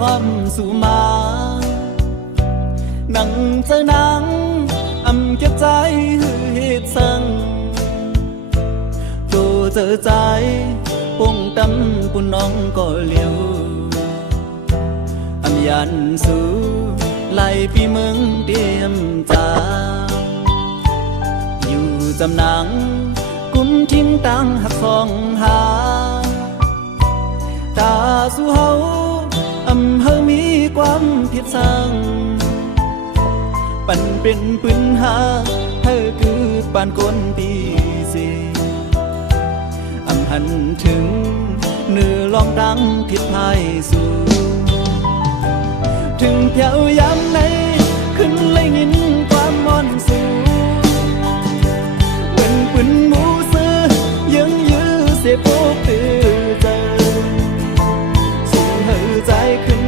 หอมสู่มานั่งเจอนังเก็บใจหือเหตุสั่งโตเจอใจปงตำปุ่นน้องก็เลี้ยวยันสู่ไล่ปีเมืองเตรียมจาอยู่จำนังกุมทิ้งตั้งหักสองหาตาสู่เฮาเฮามีความผิดสั่งปั่นเป็นปืนหาเธอคือปานก้นปีสีหันถึงเนื้อลองดังผิดพายสู่ถึงแถวยามไหนขึ้นเลยยินความมอนสูเหมือนปืนหมูซื้อยังยื้อเสียโป๊กตื่นเจอส่งเหอใจขึ้น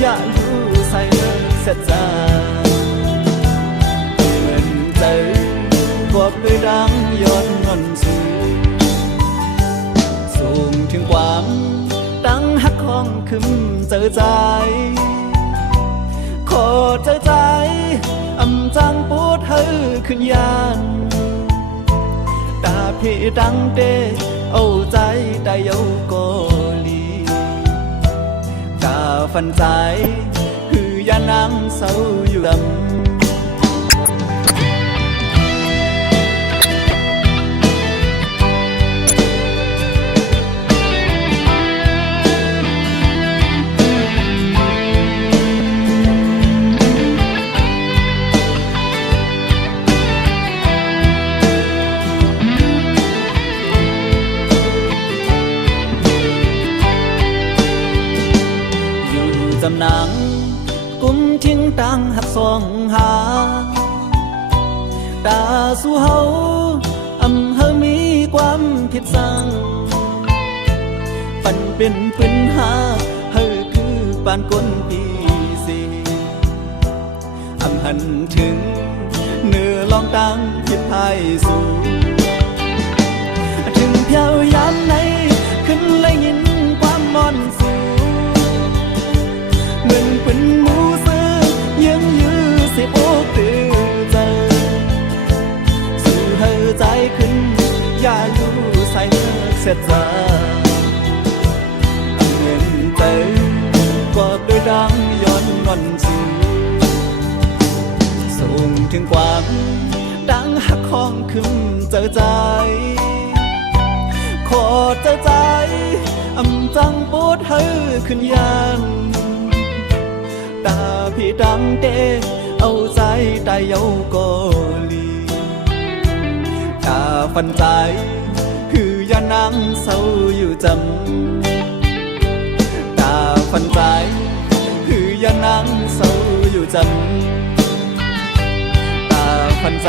อย่ารู้ใส่เลิกเสียใจเหมือนเจอกบด้วยดังย้อนงอนสูส่งถึงความตั้งหักของขึ้นเจอใจขอเจอใจจังปูดเธอขึ้นยานตาพี่ดังเดเอาใจได้เยาโกลีกาฟันใจคือยานังเศร้าอยู่ดำจำนังกุมทิ้งตั้งหักสองหาตาสู่เฮาเฮามีความผิดสั่งปั่นเป็นปืนหาเฮาคือปานก้นปีสีหันถึงเนื้อลองตั้งผิดพายสู่ถึงเพียวยามไหนขึ้นเลยยินความมอนสู่เหมือนเป็นหมูซื้อยังยื้อเสียโป๊กตื่นเจอสู่เฮอใจขึ้นอย่าอยู่ใส่เลิกเสียใจเหมือนเจอกอดโดยดังย้อนงอนสู่ส่งถึงความดังหักของขึ้นเจอใจขอเจอใจจังปูดเฮอขึ้นยานตาพี่ดังเตเอาใจได้เยาโกลีตาฟันใจคือยานังเศร้าอยู่จำตาฟันใจคือยานังเศร้าอยู่จำตาฟันใจ